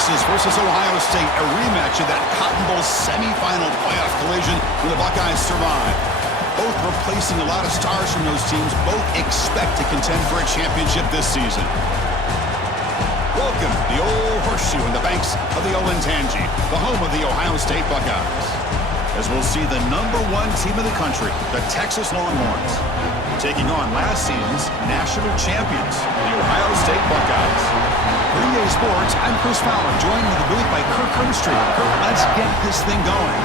Texas versus Ohio State, a rematch of that Cotton Bowl semifinal playoff collision where the Buckeyes survived. Both replacing a lot of stars from those teams. Both expect to contend for a championship this season. Welcome to the Old Horseshoe in the banks of the Olentangy, the home of the Ohio State Buckeyes. As we'll see the #1 team in the country, the Texas Longhorns, taking on last season's national champions, the Ohio State Buckeyes. For EA Sports, I'm Chris Fowler, joined in the booth by Kirk Herbstreit. Kirk, let's get this thing going.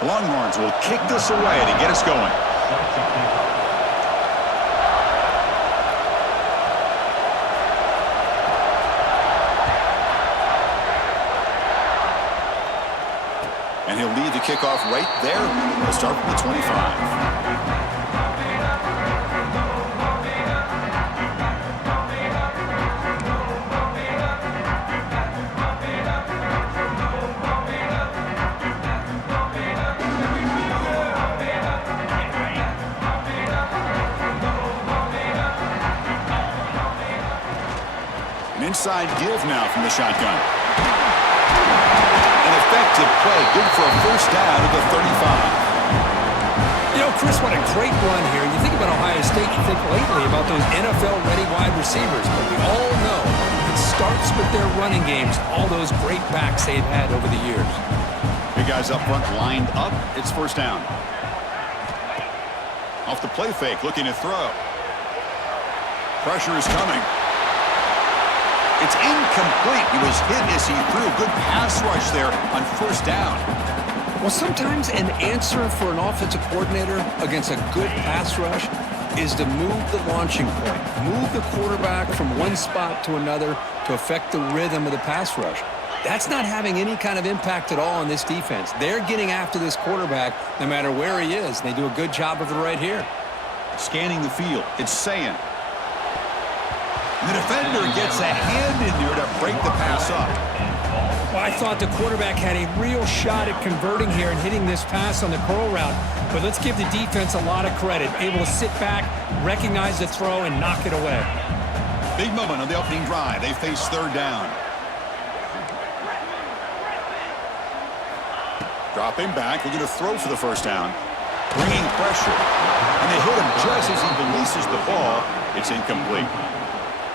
The Longhorns will kick this away to get us going. And he'll lead the kickoff right there. We'll start from the 25. Inside give now from the shotgun. An effective play, good for a first down at the 35. You know, Chris, what a great run here. You think about Ohio State, you think lately about those NFL-ready wide receivers, but we all know it starts with their running games, all those great backs they've had over the years. Big guys up front lined up. It's first down. Off the play fake, looking to throw. Pressure is coming. It's incomplete. He was hit as he threw. Good pass rush there on first down. Well, sometimes an answer for an offensive coordinator against a good pass rush is to move the launching point, move the quarterback from one spot to another to affect the rhythm of the pass rush. That's not having any kind of impact at all on this defense. They're getting after this quarterback no matter where he is. They do a good job of it right here. Scanning the field. It's saying. The defender gets a hand in there to break the pass up. Well, I thought the quarterback had a real shot at converting here and hitting this pass on the curl route. But let's give the defense a lot of credit. Able to sit back, recognize the throw, and knock it away. Big moment on the opening drive. They face third down. Dropping back. We're going to throw for the first down. Bringing pressure. And they hit him just as he releases the ball. It's incomplete.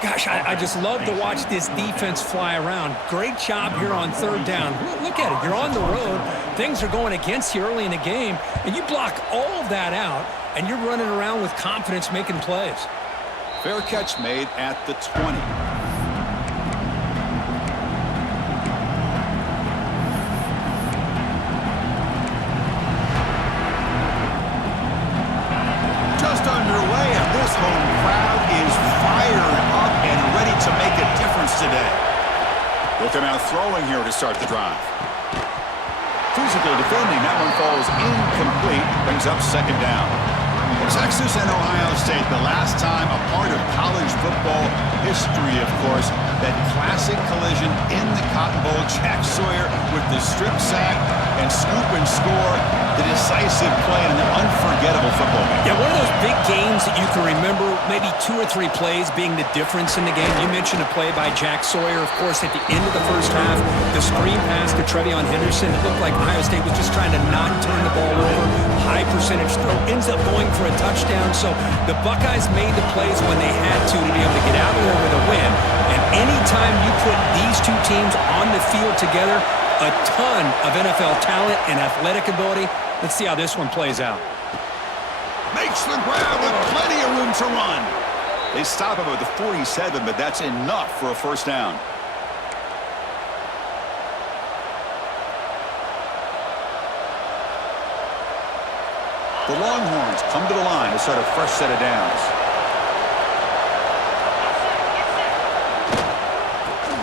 Gosh, I just love to watch this defense fly around. Great job here on third down. Look at it. You're on the road. Things are going against you early in the game, and you block all of that out, and you're running around with confidence making plays. Fair catch made at the 20. Just underway, and this home crowd is fired up and ready to make a difference today. They'll come out throwing here to start the drive. Physical defending, that one falls incomplete, brings up second down. Texas and Ohio State, the last time a part of college football history, of course, that classic collision in the Cotton Bowl. Jack Sawyer with the strip sack and scoop and score, the decisive play in an unforgettable football game. Yeah, one of those big games that you can remember, maybe 2 or 3 plays being the difference in the game. You mentioned a play by Jack Sawyer, of course, at the end of the first half. The screen pass to Trevion Henderson. It looked like Ohio State was just trying to not turn the ball over. High percentage throw, ends up going for a touchdown. So the Buckeyes made the plays when they had to be able to get out of there with a win. And anytime you put these two teams on the field together, a ton of NFL talent and athletic ability. Let's see how this one plays out. Makes the grab with plenty of room to run. They stop him at the 47, but that's enough for a first down. The Longhorns come to the line to start a fresh set of downs.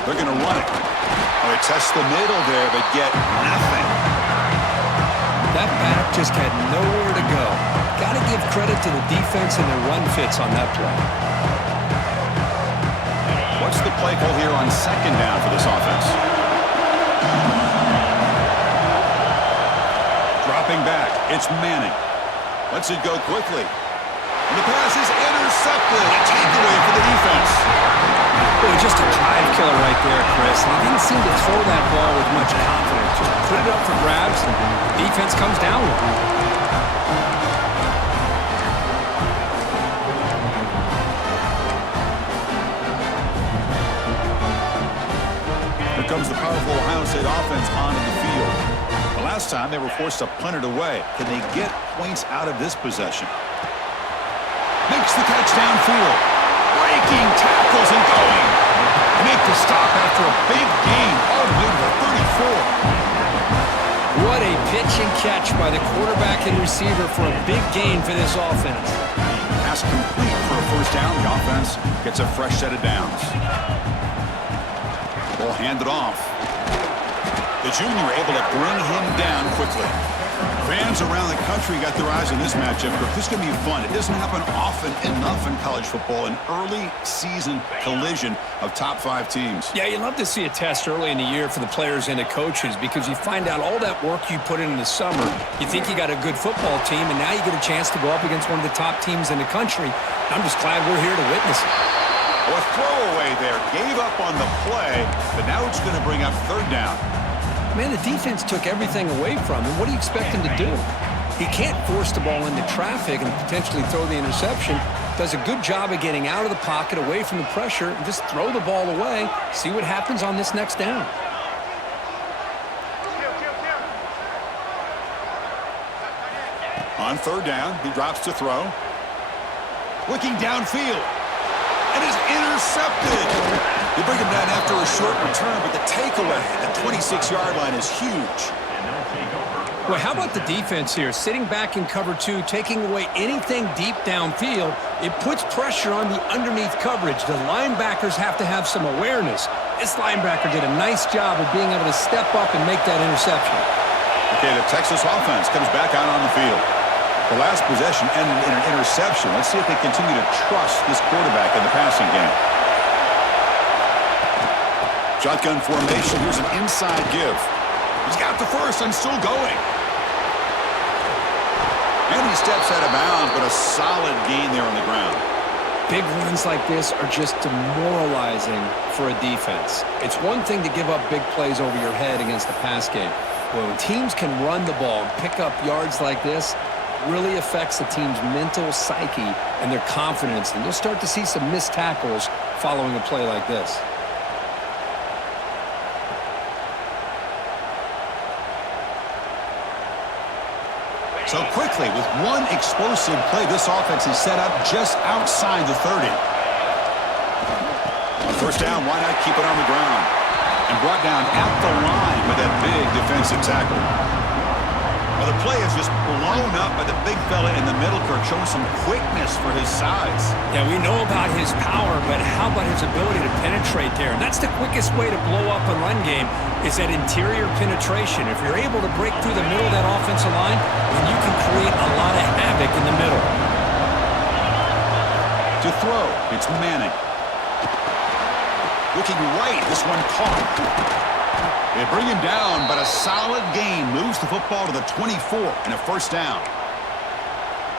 They're going to run it. They test the middle there, but get nothing. That back just had nowhere to go. Got to give credit to the defense and their run fits on that play. What's the play call here on second down for this offense? Dropping back, it's Manning. Lets it go quickly. And the pass is intercepted. A takeaway for the defense. Boy, just a drive killer right there, Chris. And he didn't seem to throw that ball with much confidence. Just put it up for grabs, and the defense comes down with it. Here comes the powerful Ohio State offense onto the field. The last time they were forced to punt it away. Can they get points out of this possession? Makes the catch downfield. Breaking tackles and going. They make the stop after a big gain all the way to the 34. What a pitch and catch by the quarterback and receiver for a big gain for this offense. Pass complete for a first down. The offense gets a fresh set of downs. Ball handed off. The junior able to bring him down quickly. Fans around the country got their eyes on this matchup. This is going to be fun. It doesn't happen often enough in college football, an early season collision of top 5 teams. Yeah, you love to see a test early in the year for the players and the coaches because you find out all that work you put in the summer. You think you got a good football team, and now you get a chance to go up against one of the top teams in the country. I'm just glad we're here to witness it. A throwaway there. Gave up on the play, but now it's going to bring up third down. Man, the defense took everything away from him. What do you expect him to do? He can't force the ball into traffic and potentially throw the interception. Does a good job of getting out of the pocket, away from the pressure, and just throw the ball away. See what happens on this next down. On third down, he drops to throw. Looking downfield. And is intercepted. They bring him down after a short return, but the takeaway at the 26-yard line is huge. Well, how about the defense here? Sitting back in cover 2, taking away anything deep downfield. It puts pressure on the underneath coverage. The linebackers have to have some awareness. This linebacker did a nice job of being able to step up and make that interception. Okay, the Texas offense comes back out on the field. The last possession ended in an interception. Let's see if they continue to trust this quarterback in the passing game. Shotgun formation. Here's an inside give. He's got the first and still going. And he steps out of bounds, but a solid gain there on the ground. Big runs like this are just demoralizing for a defense. It's one thing to give up big plays over your head against the pass game. But when teams can run the ball and pick up yards like this, really affects the team's mental psyche and their confidence. And you'll start to see some missed tackles following a play like this. So quickly, with one explosive play, this offense is set up just outside the 30. On first down, why not keep it on the ground? And brought down at the line with that big defensive tackle. Well, the play is just blown up by the big fella in the middle, Kirk, showing some quickness for his size. Yeah, we know about his power, but how about his ability to penetrate there? And that's the quickest way to blow up a run game is that interior penetration. If you're able to break through the middle of that offensive line, then you can create a lot of havoc in the middle. To throw, it's Manning. Looking right, this one caught. They bring him down, but a solid gain moves the football to the 24 and a first down.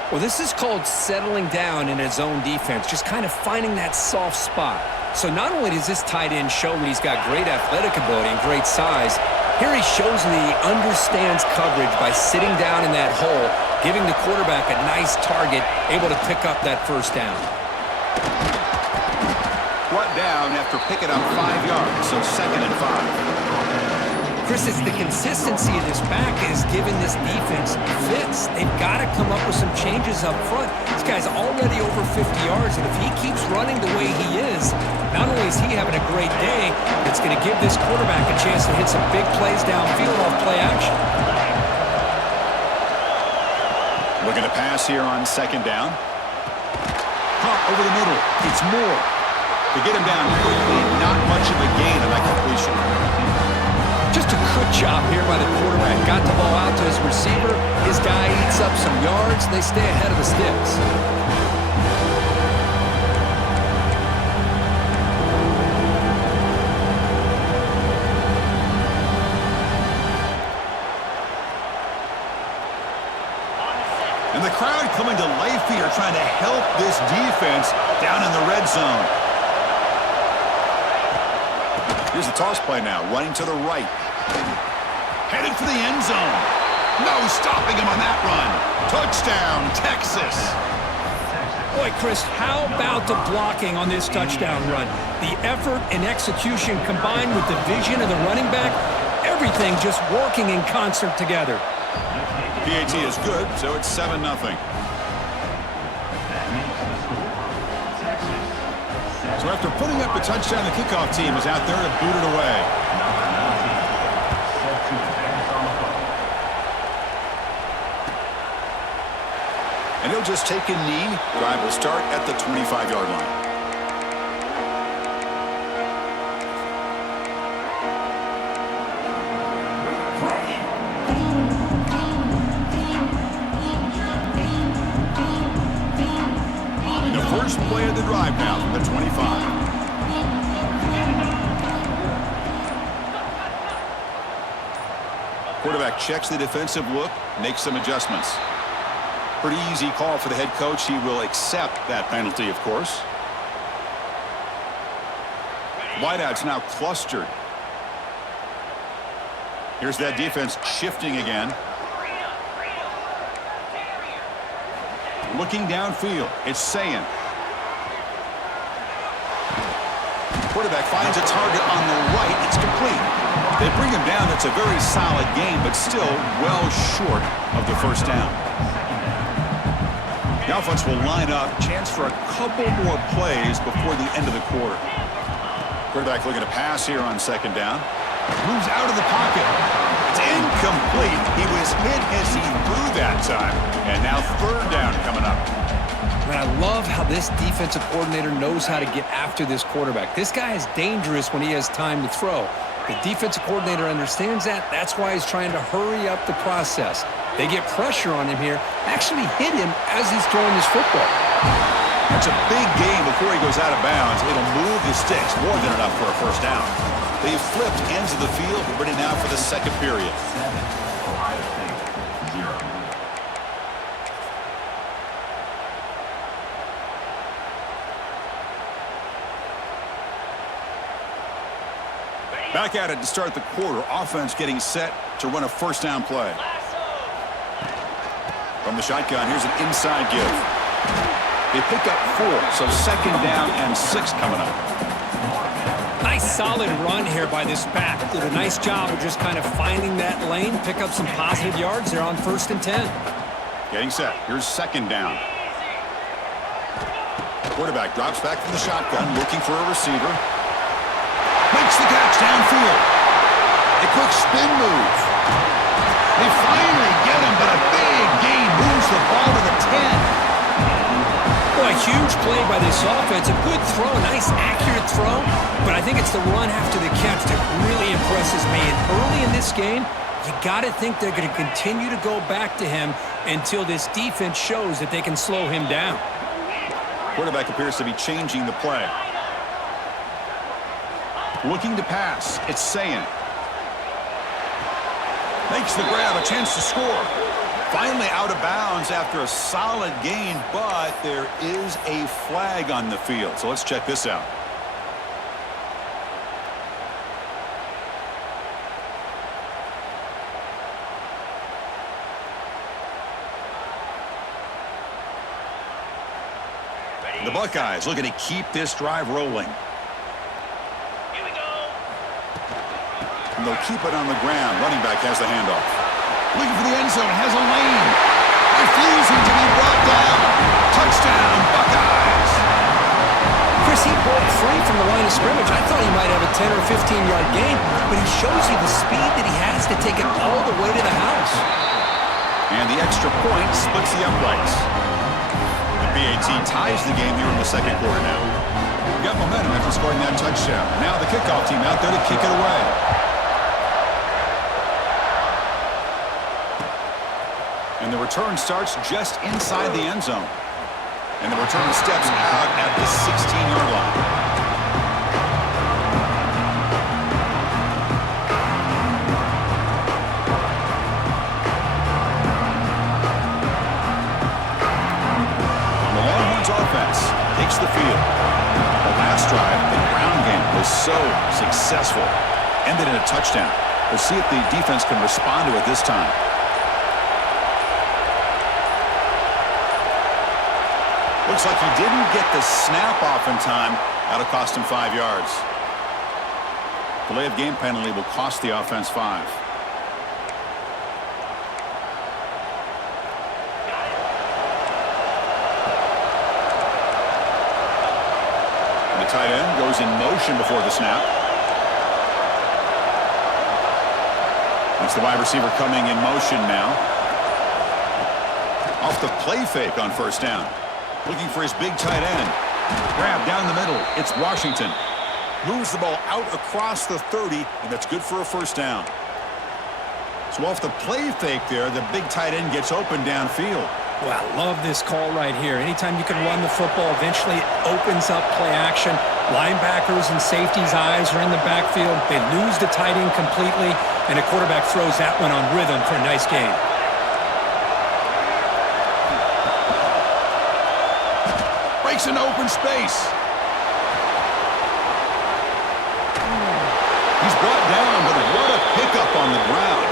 Well, this is called settling down in his own defense, just kind of finding that soft spot. So not only does this tight end show that he's got great athletic ability and great size, here he shows that he understands coverage by sitting down in that hole, giving the quarterback a nice target, able to pick up that first down. Brought down after picking up 5 yards, so 2nd and 5. Chris, it's the consistency of this back is giving this defense fits. They've got to come up with some changes up front. This guy's already over 50 yards, and if he keeps running the way he is, not only is he having a great day, it's going to give this quarterback a chance to hit some big plays downfield off play action. Looking to pass here on second down. Pump over the middle. It's Moore. To get him down quickly, not much of a gain on that completion. Just a good job here by the quarterback. Got the ball out to his receiver. His guy eats up some yards. They stay ahead of the sticks. And the crowd coming to life here, trying to help this defense down in the red zone. Here's the toss play now, running to the right. Headed for the end zone. No stopping him on that run. Touchdown, Texas. Boy, Chris, how about the blocking on this touchdown run? The effort and execution combined with the vision of the running back, everything just working in concert together. PAT is good, so it's 7-0. So after putting up a touchdown, the kickoff team is out there to boot it away. And he'll just take a knee. Drive will start at the 25-yard line. First play of the drive now from the 25. Quarterback checks the defensive look, makes some adjustments. Pretty easy call for the head coach. He will accept that penalty, of course. Wideouts now clustered. Here's that defense shifting again. Looking downfield, it's Sayin. Quarterback finds a target on the right. It's complete. They bring him down. It's a very solid game, but still well short of the first down. The offense will line up. Chance for a couple more plays before the end of the quarter. Quarterback looking to pass here on second down. Moves out of the pocket. It's incomplete. He was hit as he threw that time. And now third down coming up. And I love how this defensive coordinator knows how to get after this quarterback. This guy is dangerous when he has time to throw. The defensive coordinator understands that. That's why he's trying to hurry up the process. They get pressure on him here, actually hit him as he's throwing his football. That's a big game before he goes out of bounds. It'll move the sticks more than enough for a first down. They've flipped ends of the field. We're ready now for the second period. Back at it to start the quarter. Offense getting set to run a first down play. From the shotgun, here's an inside give. They pick up 4, so second down and 6 coming up. Nice solid run here by this back. Did a nice job of just kind of finding that lane, pick up some positive yards there on 1st and 10. Getting set. Here's second down. Quarterback drops back from the shotgun, looking for a receiver. Makes the catch downfield. A quick spin move. They finally get him, but a big gain moves the ball to the 10. Boy, huge play by this offense. A good throw, nice accurate throw, but I think it's the run after the catch that really impresses me. And early in this game, you got to think they're going to continue to go back to him until this defense shows that they can slow him down. Quarterback appears to be changing the play. Looking to pass. It's Sayin. Makes the grab, a chance to score. Finally out of bounds after a solid gain, but there is a flag on the field. So let's check this out. The Buckeyes looking to keep this drive rolling. And they'll keep it on the ground. Running back has the handoff. Looking for the end zone. Has a lane. Refusing to be brought down. Touchdown, Buckeyes. Chris, he broke free from the line of scrimmage. I thought he might have a 10 or 15-yard gain, but he shows you the speed that he has to take it all the way to the house. And the extra point splits the uprights. The BAT ties the game here in the second quarter now. We got momentum after scoring that touchdown. Now the kickoff team out there to kick it away. And the return starts just inside the end zone. And the return steps out at the 16-yard line. Offense takes the field. The last drive, the ground game was so successful. Ended in a touchdown. We'll see if the defense can respond to it this time. Looks like he didn't get the snap off in time. That'll cost him 5 yards. Delay of game penalty will cost the offense 5. Tight end goes in motion before the snap. It's the wide receiver coming in motion now. Off the play fake on first down. Looking for his big tight end. Grab down the middle. It's Washington. Moves the ball out across the 30, and that's good for a first down. So off the play fake there, the big tight end gets open downfield. Well, I love this call right here. Anytime you can run the football, eventually it opens up play action. Linebackers and safeties' eyes are in the backfield. They lose the tight end completely, and a quarterback throws that one on rhythm for a nice gain. Breaks into open space. He's brought down, but what a pickup on the ground.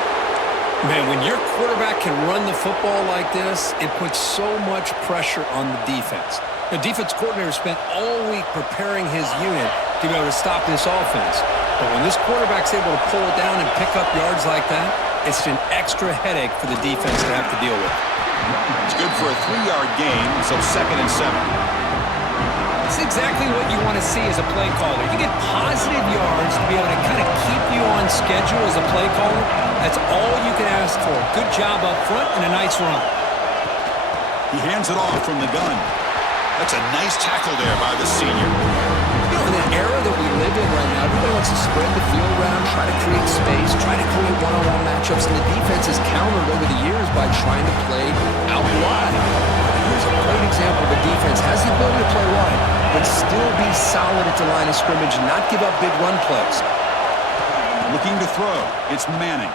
Man, when your quarterback can run the football like this, it puts so much pressure on the defense. The defense coordinator spent all week preparing his unit to be able to stop this offense. But when this quarterback's able to pull it down and pick up yards like that, it's an extra headache for the defense to have to deal with. It's good for a 3-yard gain, so 2nd and 7. It's exactly what you want to see as a play caller. You get positive yards to be able to kind of keep you on schedule as a play caller. That's all you can ask for. Good job up front and a nice run. He hands it off from the gun. That's a nice tackle there by the senior. You know, in the era that we live in right now, everybody wants to spread the field around, try to create space, try to create one-on-one matchups, and the defense has countered over the years by trying to play out wide. Here's a great example of a defense has the ability to play wide, but still be solid at the line of scrimmage and not give up big run plays. Looking to throw. It's Manning.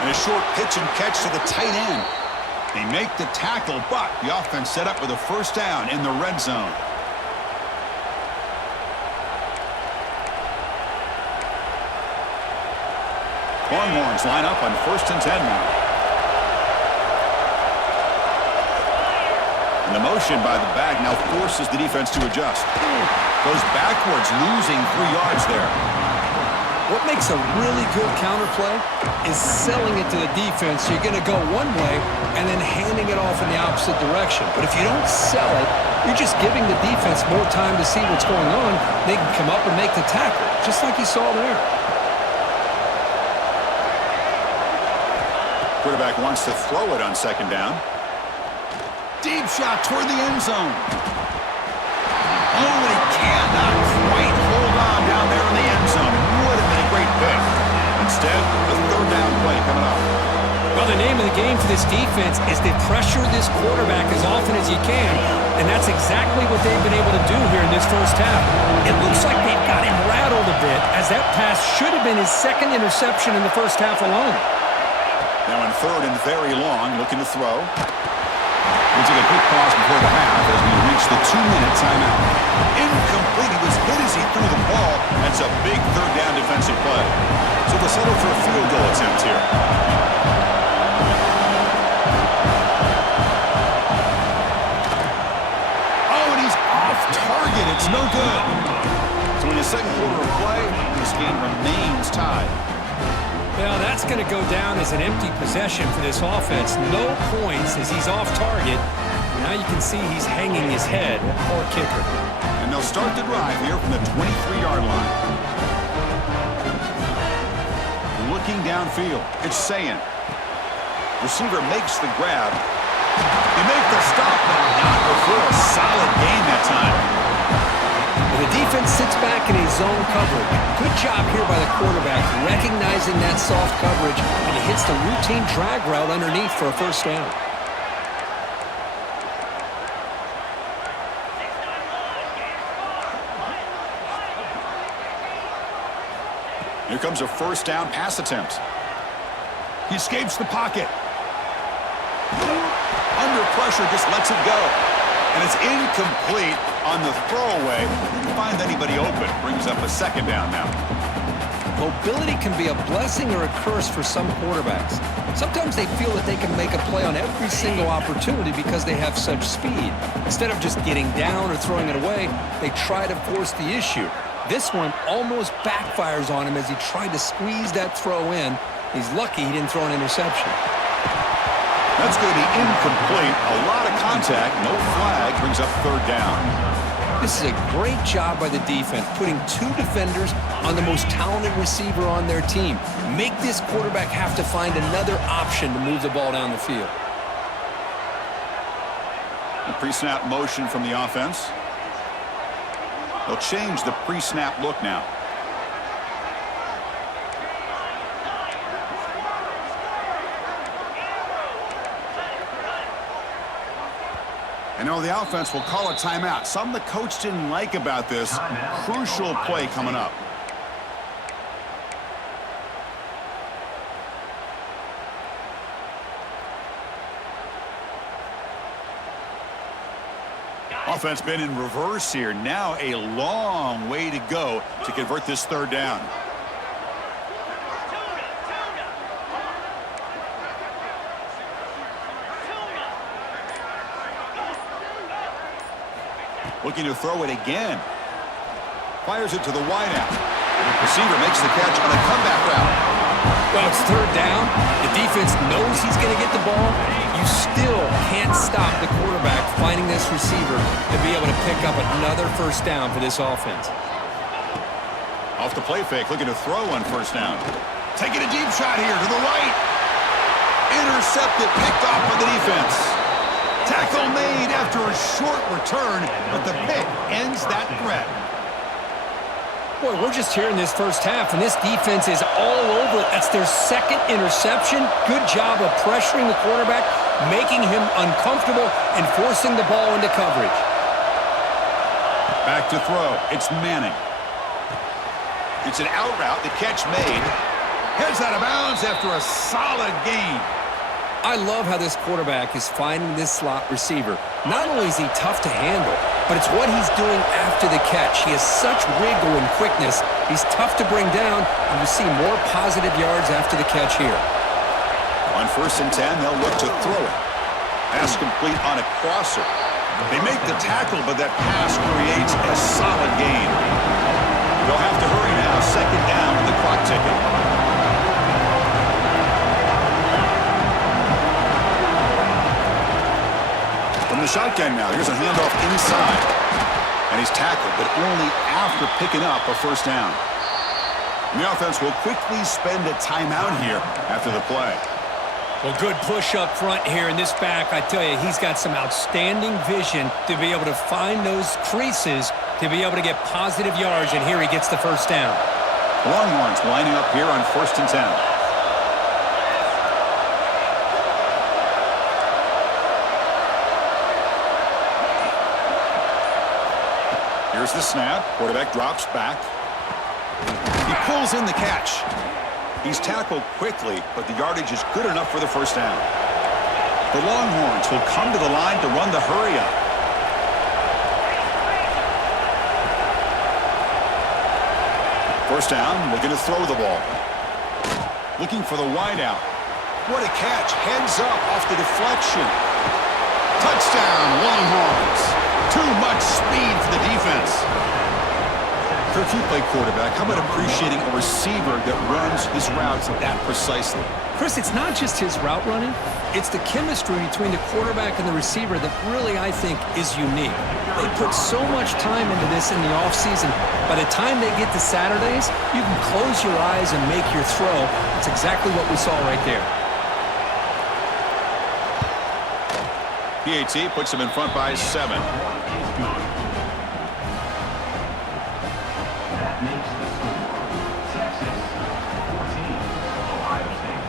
And a short pitch and catch to the tight end. They make the tackle, but the offense set up with a first down in the red zone. Longhorns line up on 1st and 10 now. And the motion by the back now forces the defense to adjust. Goes backwards, losing 3 yards there. What makes a really good counterplay is selling it to the defense. So you're going to go one way and then handing it off in the opposite direction. But if you don't sell it, you're just giving the defense more time to see what's going on. They can come up and make the tackle, just like you saw there. Quarterback wants to throw it on 2nd down. Deep shot toward the end zone. Oh, and he cannot quite hold on down there in the end zone. Would have been a great pick. Instead, a 3rd down play coming up. Well, the name of the game for this defense is to pressure this quarterback as often as you can, and that's exactly what they've been able to do here in this first half. It looks like they've got him rattled a bit, as that pass should have been his 2nd interception in the first half alone. Now in 3rd and very long, looking to throw. We'll take a quick pause before the half as we reach the 2-minute timeout. Incomplete. He was hit as he threw the ball. That's a big 3rd down defensive play. So they'll settle for a field goal attempt here. Oh, and he's off target. It's no good. So in the second quarter of play, this game remains tied. Well, that's going to go down as an empty possession for this offense. No points as he's off target. Now you can see he's hanging his head. Poor kicker. And they'll start the drive here from the 23-yard line. Looking downfield. It's Sayin. Receiver makes the grab. He makes the stop, but not before a solid gain that time. The defense sits back in a zone coverage. Good job here by the quarterback, recognizing that soft coverage, and he hits the routine drag route underneath for a first down. Here comes a first down pass attempt. He escapes the pocket. Under pressure, just lets it go. And it's incomplete on the throwaway. Didn't find anybody open. Brings up a second down now. Mobility can be a blessing or a curse for some quarterbacks. Sometimes they feel that they can make a play on every single opportunity because they have such speed. Instead of just getting down or throwing it away, they try to force the issue. This one almost backfires on him as he tried to squeeze that throw in. He's lucky he didn't throw an interception. That's going to be incomplete. A lot of contact. No flag. Brings up third down. This is a great job by the defense, putting two defenders on the most talented receiver on their team. Make this quarterback have to find another option to move the ball down the field. A pre-snap motion from the offense. They'll change the pre-snap look now. I know the offense will call a timeout. Something the coach didn't like about this. Crucial play coming up. Offense been in reverse here. Now a long way to go to convert this third down. Looking to throw it again. Fires it to the wideout. Receiver makes the catch on a comeback route. Well, it's third down. The defense knows he's going to get the ball. You still can't stop the quarterback finding this receiver to be able to pick up another first down for this offense. Off the play fake, looking to throw on first down. Taking a deep shot here to the right. Intercepted, picked off by the defense. Tackle made after a short return, but the pick ends that threat. Boy, we're just here in this first half, and this defense is all over it. That's their second interception. Good job of pressuring the quarterback, making him uncomfortable, and forcing the ball into coverage. Back to throw. It's Manning. It's an out route. The catch made. Heads out of bounds after a solid gain. I love how this quarterback is finding this slot receiver. Not only is he tough to handle, but it's what he's doing after the catch. He has such wiggle and quickness. He's tough to bring down, and you see more positive yards after the catch here. On 1st and 10, they'll look to throw it. Pass complete on a crosser. They make the tackle, but that pass creates a solid gain. They'll have to hurry now. Second down with the clock ticking. From the shotgun now, here's a handoff inside. And he's tackled, but only after picking up a first down. And the offense will quickly spend a timeout here after the play. Well, good push up front here in this back. I tell you, he's got some outstanding vision to be able to find those creases, to be able to get positive yards, and here he gets the first down. Longhorns lining up here on 1st and 10. Here's the snap. Quarterback drops back. He pulls in the catch. He's tackled quickly, but the yardage is good enough for the first down. The Longhorns will come to the line to run the hurry-up. First down, looking to throw the ball. Looking for the wideout. What a catch. Heads up off the deflection. Touchdown, Longhorns. Too much speed for the defense. Kirk, you play quarterback. How about appreciating a receiver that runs his routes that precisely? Chris, it's not just his route running. It's the chemistry between the quarterback and the receiver that really, I think, is unique. They put so much time into this in the offseason. By the time they get to Saturdays, you can close your eyes and make your throw. That's exactly what we saw right there. PAT puts them in front by 7. That makes the score Texas 14, Ohio State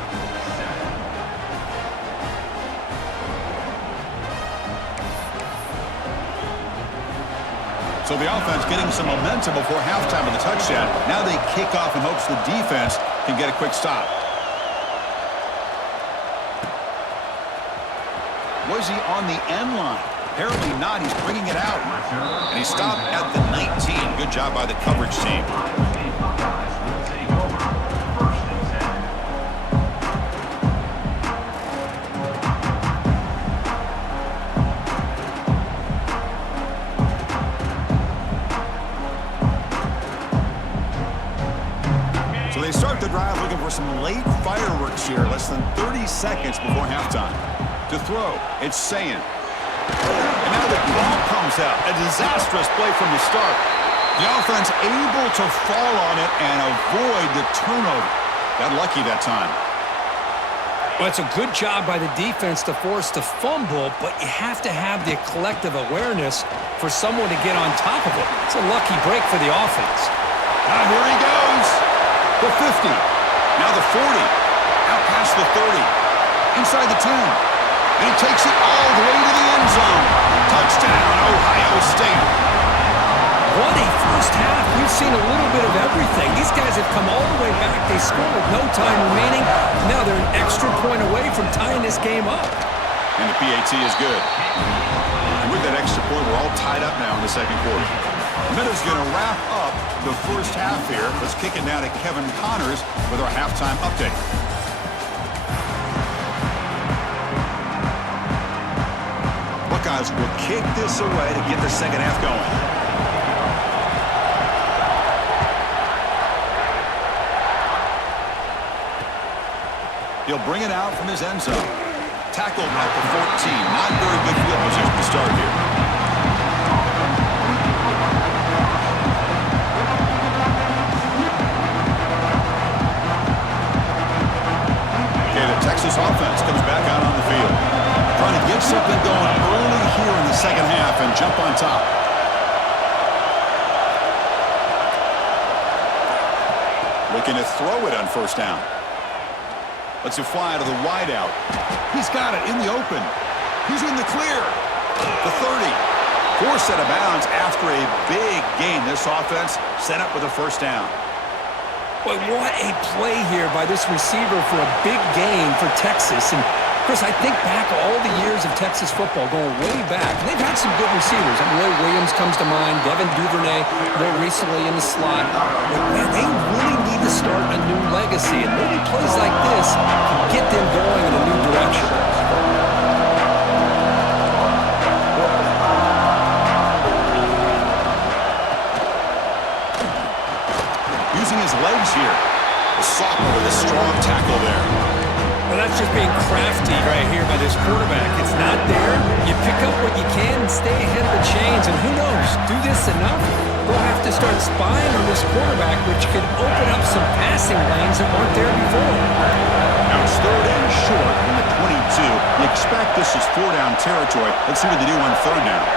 7. So the offense getting some momentum before halftime of the touchdown. Now they kick off in hopes the defense can get a quick stop. Was he on the end line? Apparently not. He's bringing it out. And he stopped at the 19. Good job by the coverage team. So they start the drive looking for some late fireworks here. Less than 30 seconds before halftime. To throw, it's Sayin. And now the ball comes out. A disastrous play from the start. The offense able to fall on it and avoid the turnover. Got lucky that time. Well, it's a good job by the defense to force the fumble, but you have to have the collective awareness for someone to get on top of it. It's a lucky break for the offense. Now here he goes. The 50. Now the 40. Out past the 30. Inside the 10. And he takes it all the way to the end zone. Touchdown, Ohio State. What a first half. We've seen a little bit of everything. These guys have come all the way back. They scored with no time remaining. Now they're an extra point away from tying this game up. And the PAT is good. And with that extra point, we're all tied up now in the second quarter. Minuta's going to wrap up the first half here. Let's kick it now to Kevin Connors with our halftime update. Buckeyes will kick this away to get the second half going. He'll bring it out from his end zone. Tackled at the 14. Not very good field position to start here. Okay, the Texas offense comes back out on the field. Trying to get something going early here in the second half and jump on top. Looking to throw it on first down. Lets it fly to the wideout. He's got it in the open. He's in the clear. The 30. Forced out of bounds after a big gain. This offense set up with a first down. Boy, what a play here by this receiver for a big gain for Texas. And Chris, I think back all the years of Texas football, going way back. They've had some good receivers. Roy Williams comes to mind, Devin Duvernay more recently in the slot. But man, they really need to start a new legacy. And maybe plays like this can get them going in a new direction. Using his legs here. The sophomore with a strong tackle there. Well, that's just being crafty right here by this quarterback. It's not there. You pick up what you can and stay ahead of the chains. And who knows, do this enough, they'll have to start spying on this quarterback, which could open up some passing lanes that weren't there before. Now it's third and short from the 22. You expect this is 4-down territory. Let's see what they do on third down.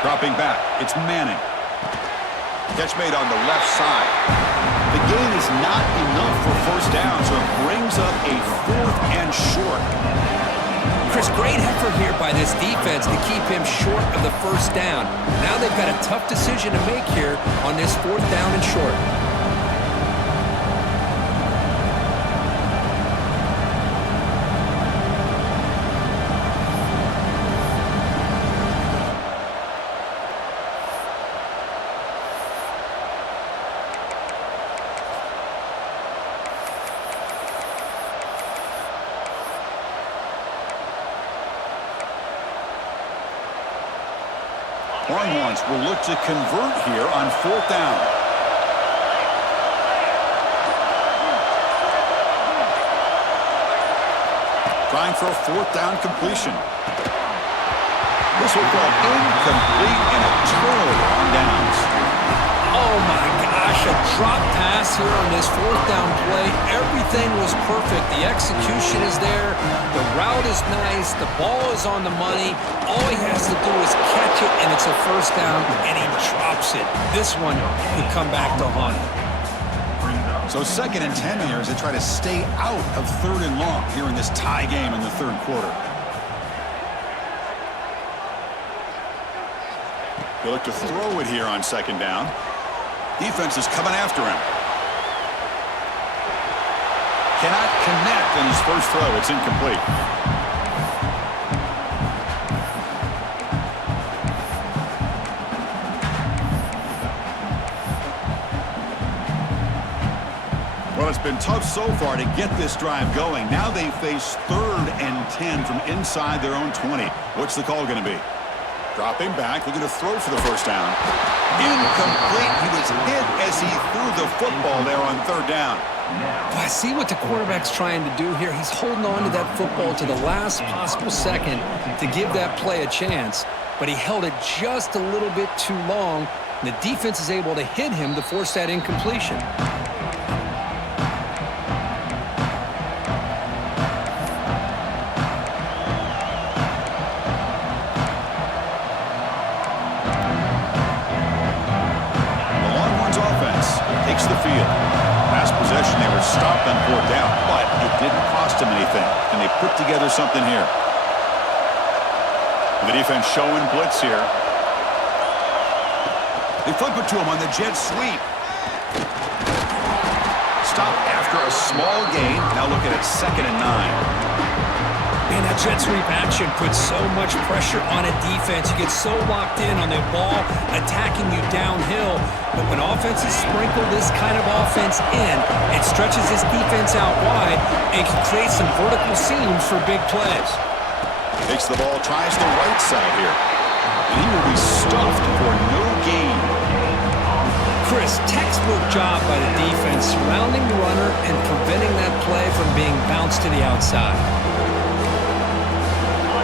Dropping back, it's Manning. Catch made on the left side. The gain is not enough for first down, so it brings up a 4th and short. Chris, great effort here by this defense to keep him short of the first down. Now they've got a tough decision to make here on this 4th down and short. Longhorns will look to convert here on 4th down. Trying for a 4th down completion. This will fall incomplete and a turnover on downs. Oh my gosh, a drop pass pass here on this fourth down play. Everything was perfect. The execution is there. The route is nice. The ball is on the money. All he has to do is catch it, and it's a first down, and he drops it. This one could come back to haunt him. So 2nd and 10 here as they try to stay out of 3rd and long here in this tie game in the 3rd quarter. They look to throw it here on 2nd down. Defense is coming after him. Cannot connect in his first throw. It's incomplete. Well, it's been tough so far to get this drive going. Now they face 3rd and 10 from inside their own 20. What's the call going to be? Dropping back, looking to throw for the first down. Incomplete. He was hit as he threw the football there on 3rd down. I see what the quarterback's trying to do here. He's holding on to that football to the last possible second to give that play a chance, but he held it just a little bit too long. And the defense is able to hit him to force that incompletion. Takes the field. Last possession, they were stopped on 4th down, but it didn't cost them anything. And they put together something here. The defense showing blitz here. They flip it to him on the jet sweep. Stop after a small gain. Now looking at 2nd and 9. Man, that jet sweep action puts so much pressure on a defense. You get so locked in on the ball attacking you downhill. But when offenses sprinkle this kind of offense in, it stretches this defense out wide and can create some vertical seams for big plays. Takes the ball, tries the right side here. And he will be stuffed for no gain. Chris, textbook job by the defense surrounding the runner and preventing that play from being bounced to the outside.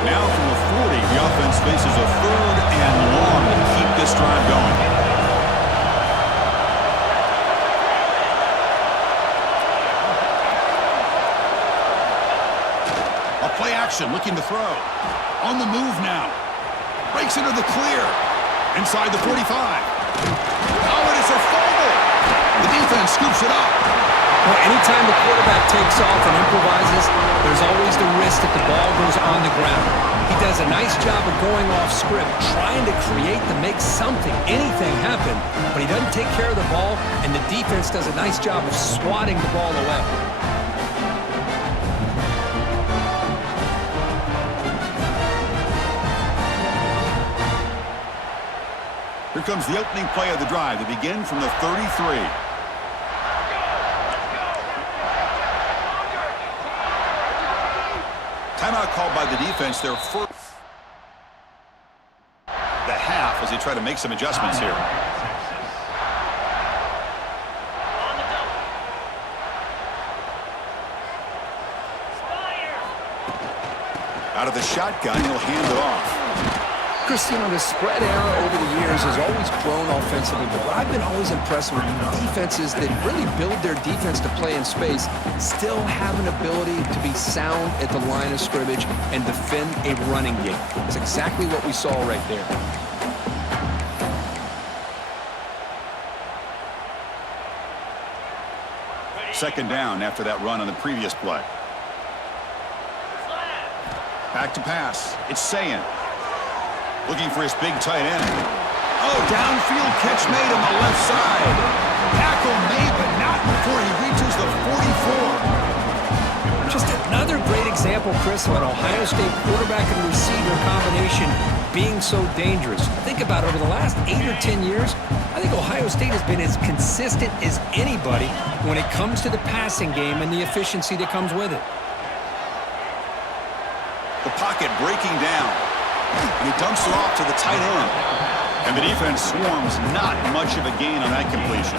Now from the 40, the offense faces a 3rd and long to keep this drive going. A play action, looking to throw. On the move now. Breaks into the clear. Inside the 45. Oh, it is a fumble. The defense scoops it up. Well, anytime the quarterback takes off and improvises, there's always the risk that the ball goes on the ground. He does a nice job of going off script, trying to create to make something, anything happen, but he doesn't take care of the ball, and the defense does a nice job of swatting the ball away. Here comes the opening play of the drive. They begin from the 33. Timeout called by the defense. Their first the half as they try to make some adjustments here. Out of the shotgun, he'll hand it off. Christian, the spread era over the years has always grown offensively, but what I've been always impressed with defenses that really build their defense to play in space still have an ability to be sound at the line of scrimmage and defend a running game. That's exactly what we saw right there. Second down after that run on the previous play. Back to pass. It's Sayan. Looking for his big tight end. Oh, downfield catch made on the left side. Tackle made, but not before he reaches the 44. Just another great example, Chris, of an Ohio State quarterback and receiver combination being so dangerous. Think about it, over the last 8 or 10 years, I think Ohio State has been as consistent as anybody when it comes to the passing game and the efficiency that comes with it. The pocket breaking down. And he dumps it off to the tight end. And the defense swarms not much of a gain on that completion.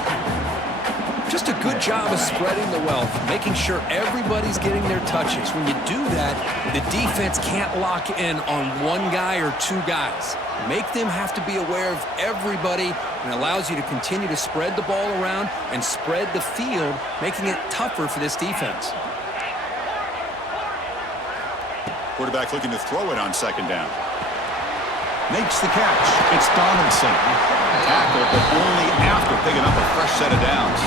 Just a good job of spreading the wealth, making sure everybody's getting their touches. When you do that, the defense can't lock in on one guy or two guys. make them have to be aware of everybody, and allows you to continue to spread the ball around and spread the field, making it tougher for this defense. Quarterback looking to throw it on second down. Makes the catch. It's Donaldson. Tackle, but only after picking up a fresh set of downs.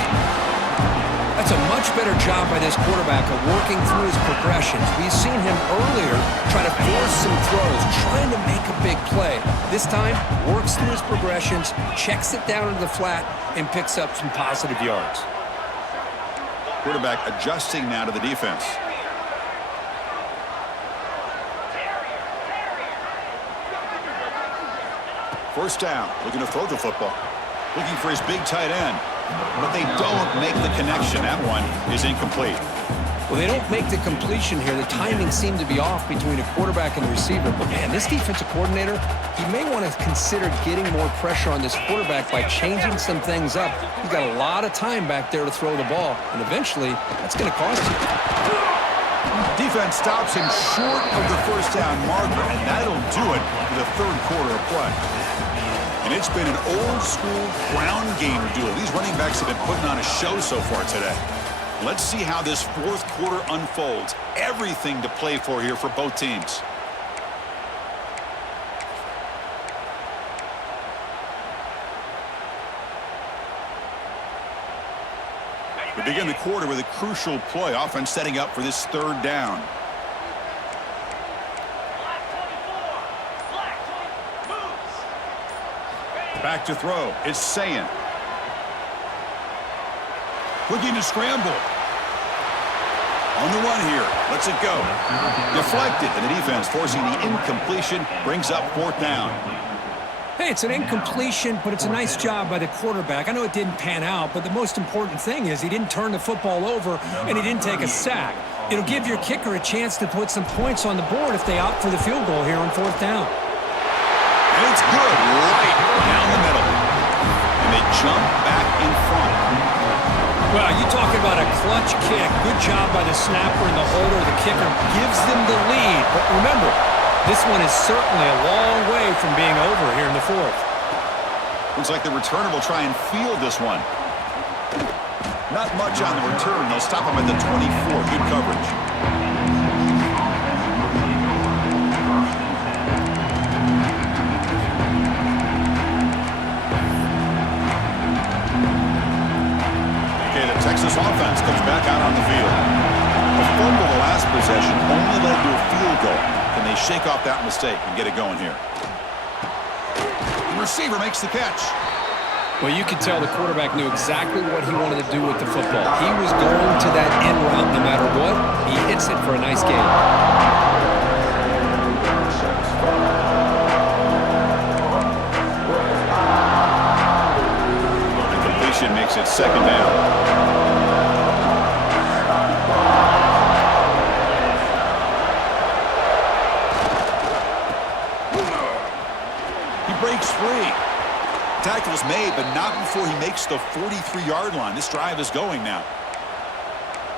That's a much better job by this quarterback of working through his progressions. We've seen him earlier try to force some throws, trying to make a big play. This time, works through his progressions, checks it down into the flat, and picks up some positive yards. Quarterback adjusting now to the defense. First down, looking to throw the football. Looking for his big tight end. But they don't make the connection. That one is incomplete. Well, they don't make the completion here. The timing seemed to be off between a quarterback and the receiver. But, man, this defensive coordinator, he may want to consider getting more pressure on this quarterback by changing some things up. He's got a lot of time back there to throw the ball, and eventually that's going to cost you. Defense stops him short of the first down marker, and that'll do it for the third quarter of play. And it's been an old-school ground game duel. These running backs have been putting on a show so far today. Let's see how this fourth quarter unfolds. Everything to play for here for both teams. We begin the quarter with a crucial play. Offense setting up for this third down. Back to throw. It's Sayin. Looking to scramble. On the run here. Lets it go. Deflected, and the defense forcing the incompletion. Brings up fourth down. Hey, it's an incompletion, but it's a nice job by the quarterback. I know it didn't pan out, but the most important thing is he didn't turn the football over and he didn't take a sack. It'll give your kicker a chance to put some points on the board if they opt for the field goal here on fourth down. And it's good, right down the middle. And they jump back in front. Well, you talking about a clutch kick. Good job by the snapper and the holder. The kicker gives them the lead. But remember, this one is certainly a long way from being over here in the fourth. Looks like the returner will try and field this one. Not much on the return. They'll stop him at the 24. Good coverage. Texas offense comes back out on the field. A fumble the last possession only led to a field goal. Can they shake off that mistake and get it going here? The receiver makes the catch. Well, you could tell the quarterback knew exactly what he wanted to do with the football. He was going to that end route no matter what. He hits it for a nice gain. The completion makes it second down. Breaks free. Tackle's made, but not before he makes the 43-yard line. This drive is going now.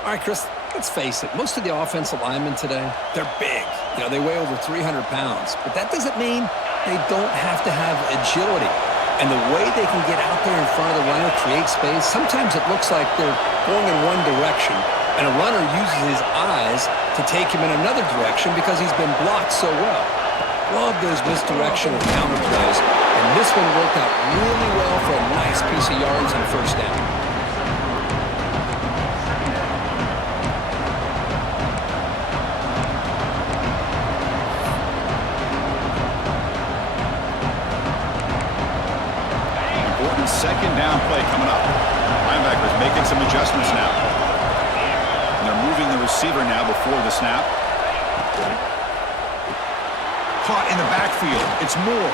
All right, Chris, let's face it. Most of the offensive linemen today, they're big. You know, they weigh over 300 pounds. But that doesn't mean they don't have to have agility. And the way they can get out there in front of the runner, create space, sometimes it looks like they're going in one direction. And a runner uses his eyes to take him in another direction because he's been blocked so well. Love those misdirectional counter plays, and this one worked out really well for a nice piece of yards on first down. Important second down play coming up. Linebackers making some adjustments now. And they're moving the receiver now before the snap. Caught in the backfield. It's Moore.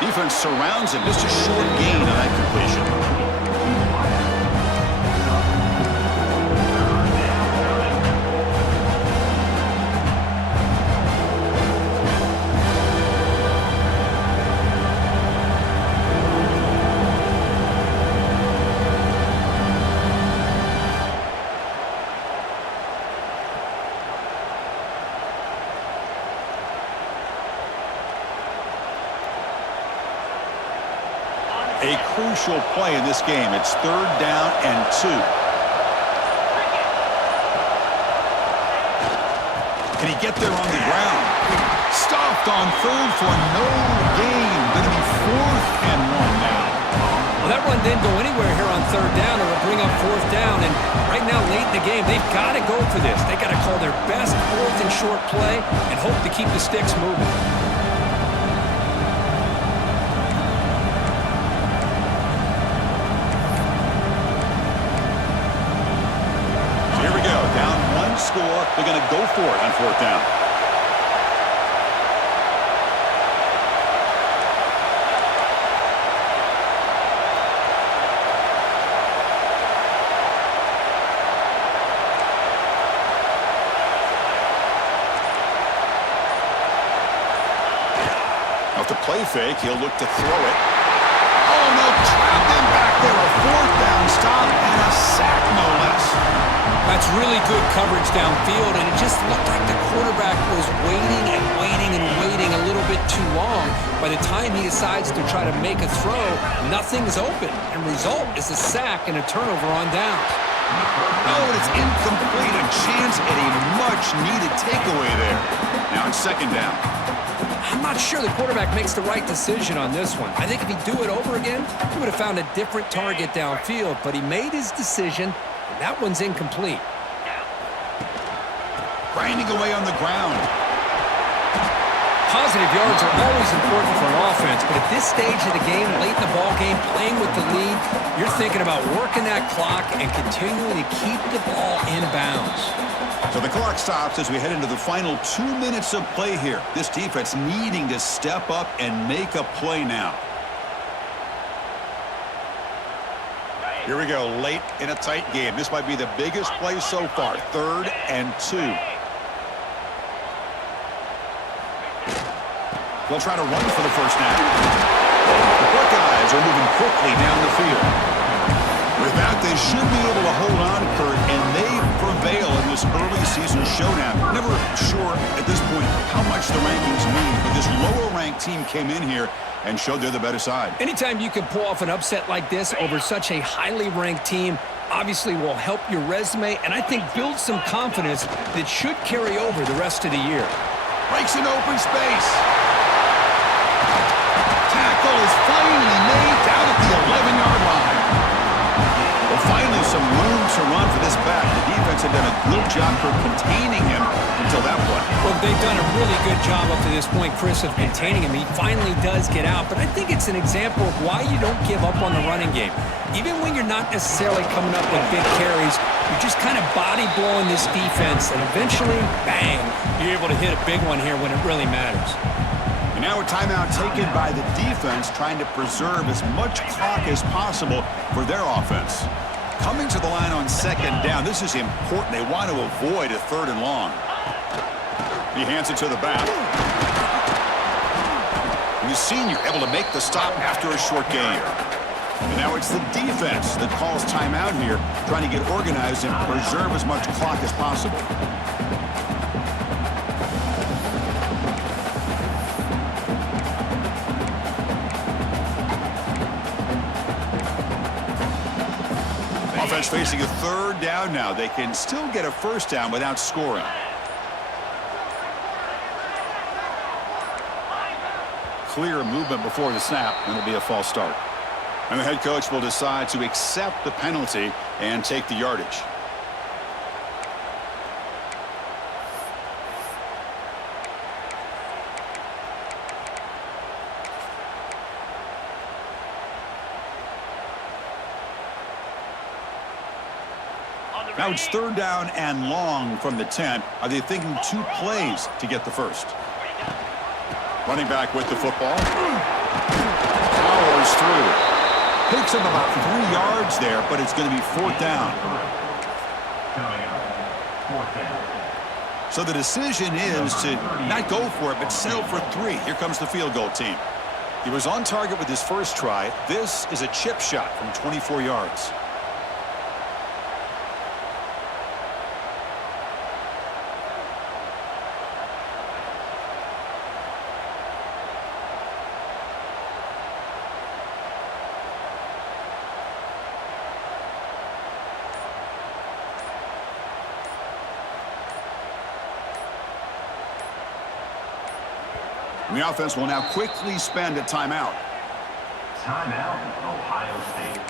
Defense surrounds him. Just a short gain on that completion. A crucial play in this game. It's 3rd down and 2. Can he get there on the ground? Stopped on 3rd for no gain. Going to be 4th and 1 now. Well, that run didn't go anywhere here on 3rd down. It'll bring up 4th down. And right now, late in the game, they've got to go for this. They got to call their best 4th and short play and hope to keep the sticks moving. Score. They're going to go for it on 4th down. Off the play fake, he'll look to throw it. Oh, no, trapped in back there. A 4th down stop and a sack, no less. That's really good coverage downfield, and it just looked like the quarterback was waiting and waiting and waiting a little bit too long. By the time he decides to try to make a throw, nothing's open, and result is a sack and a turnover on downs. Oh, and it's incomplete. A chance at a much-needed takeaway there. Now it's 2nd down. I'm not sure the quarterback makes the right decision on this one. I think if he'd do it over again, he would have found a different target downfield, but he made his decision. That one's incomplete. Grinding away on the ground. Positive yards are always important for an offense, but at this stage of the game, late in the ball game, playing with the lead, you're thinking about working that clock and continuing to keep the ball in bounds. So the clock stops as we head into the final 2 minutes of play here. This defense needing to step up and make a play now. Here we go, late in a tight game. This might be the biggest play so far. 3rd and 2. They'll try to run for the 1st down. The Buckeyes are moving quickly down the field. With that, they should be able to hold on, Kurt, and they prevail in this early season showdown. Never sure at this point how much the rankings mean, but this lower-ranked team came in here and showed they're the better side. Anytime you can pull off an upset like this over such a highly ranked team, obviously will help your resume and I think build some confidence that should carry over the rest of the year. Breaks an open space. Tackle is finally made down at the 11-yard line. Well, finally some room to run for this back. The defense had done a good job for containing him until that point. Well, they've done a really good job up to this point, Chris, of containing him. He finally does get out, but I think it's an example of why you don't give up on the running game. Even when you're not necessarily coming up with big carries, you're just kind of body blowing this defense, and eventually, bang, you're able to hit a big one here when it really matters. And now a timeout taken by the defense, trying to preserve as much clock as possible for their offense. Coming to the line on 2nd down, this is important. They want to avoid a 3rd and long. He hands it to the back. And the senior able to make the stop after a short gain. And now it's the defense that calls timeout here, trying to get organized and preserve as much clock as possible. Offense facing a 3rd down now. They can still get a 1st down without scoring. Clear movement before the snap, and it'll be a false start. And the head coach will decide to accept the penalty and take the yardage. Now it's 3rd down and long from the 10. Are they thinking 2 plays to get the 1st? Running back with the football. Powers through. Takes him about 3 yards there, but it's going to be 4th down. So the decision is to not go for it, but settle for 3. Here comes the field goal team. He was on target with his first try. This is a chip shot from 24 yards. And the offense will now quickly spend a timeout. Timeout, Ohio State.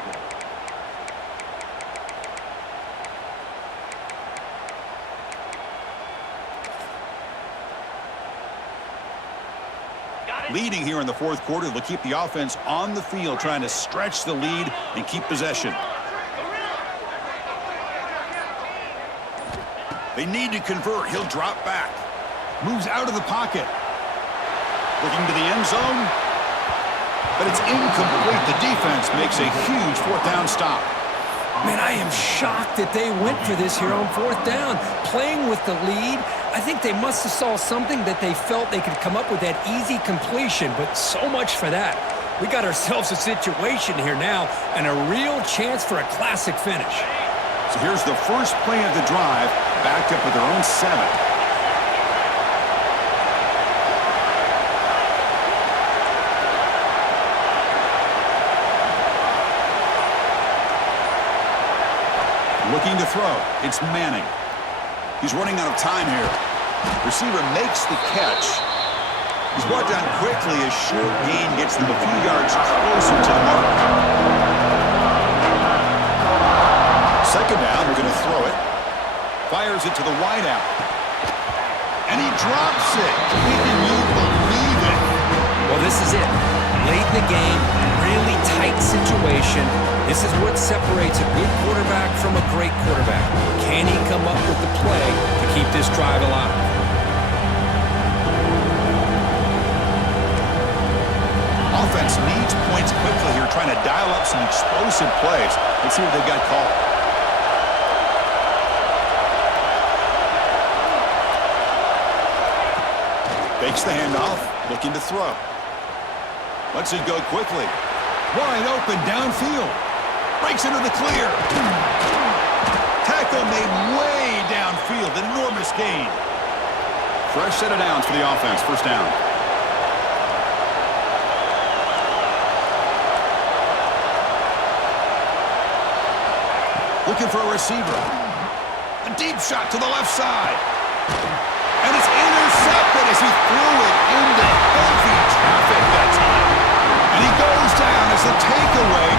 Leading here in the fourth quarter, they'll keep the offense on the field, trying to stretch the lead and keep possession. They need to convert. He'll drop back. Moves out of the pocket. Looking to the end zone. But it's incomplete. The defense makes a huge fourth down stop. Man, I am shocked that they went for this here on fourth down. Playing with the lead, I think they must have saw something that they felt they could come up with that easy completion, but so much for that. We got ourselves a situation here now and a real chance for a classic finish. So here's the first play of the drive, backed up with their own 7. Looking to throw. It's Manning. He's running out of time here. Receiver makes the catch. He's brought down quickly. A short gain gets them a few yards closer to the mark. Second down, we're going to throw it. Fires it to the wideout. And he drops it. Can you believe it? Well, this is it. Late in the game, really tight situation. This is what separates a good quarterback from a great quarterback. Can he come up with the play to keep this drive alive? Offense needs points quickly here, trying to dial up some explosive plays. Let's see what they've got called. Fakes the handoff, looking to throw. Lets it go quickly. Wide open downfield. Breaks into the clear. Tackle made way downfield. Enormous gain. Fresh set of downs for the offense. First down. Looking for a receiver. A deep shot to the left side. And it's intercepted as he threw it into heavy traffic that time. And he goes down as the takeaway